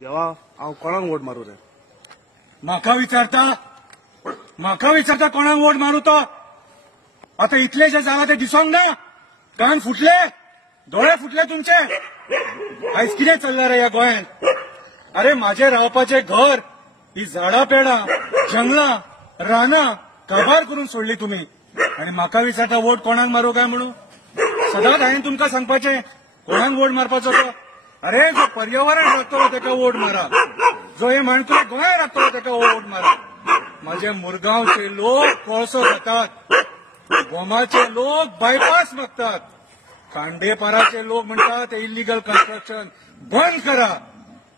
देवा हांव कोणाक वोट मारूं रे? म्हाका विचारता कोणाक वोट मारू तो? आता इतले जे जाला ते दिसोंक ना? कान फुटले, डोळे फुटले तुमचे. आयज कितें चल्लां रे ह्या गोंयांत? अरे माझे रावपाचे घर ही झाडां पेडां जंगलां रानां काबार करून सोडली तुम्ही आणि म्हाका विचारता वोट कोणाक मारू काय म्हणून? सदांच हांवें तुमकां सांगपाचें कोणाक वोट मारपाचो तो? अरे जो पर्यावरण राखतलो ताका वोट मारा, जो हे माणकुले गोंय राखतलो ताका वोट मारा. माझे मुरगांवचे लोक कोळसो खातात, गोमाचे लोक बायपास मागतात, खांडेपाराचे लोक म्हणतात इल्लीगल कन्स्ट्रक्शन बंद करा.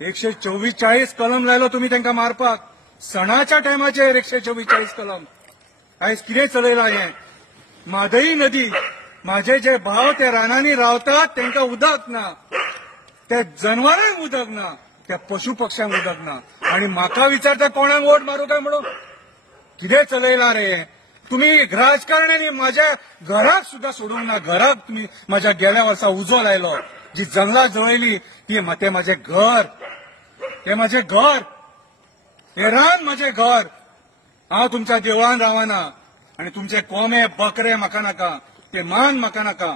144 कलम लायलो तुम्ही तांकां मारपाक. सणाच्या टायमाचेर 144 कलम. आयज कितें चलयलां हें? म्हादई नदी, माझे जे भाव ते रानांनी रावतात तांकां उदक ना, त्या जनावरांक उदक ना, त्या पशु पक्ष्यांक उदक ना आणि म्हाका विचारता कोणाक वोट मारू काय म्हणून? कितें चलयलां रे तुम्ही? राजकारण्यांनी माझ्या घराक सुद्धा सोडूंक ना. घराक तुम्ही माझ्या गेल्या वर्सा उजो लायलो. जी जंगलां जळयली ते माझे घर, ते माझे घर, हे रान माझे घर. हांव तुमच्या देवळान रावना आणि तुमचे कोंबे बकरे म्हाका नाका, ते मान म्हाका नाका.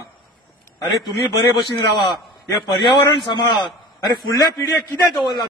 अरे तुम्ही बरे भशेन रावा, हे पर्यावरण सांबाळात. अरे फुडल्या पिढयेक कितें दवरला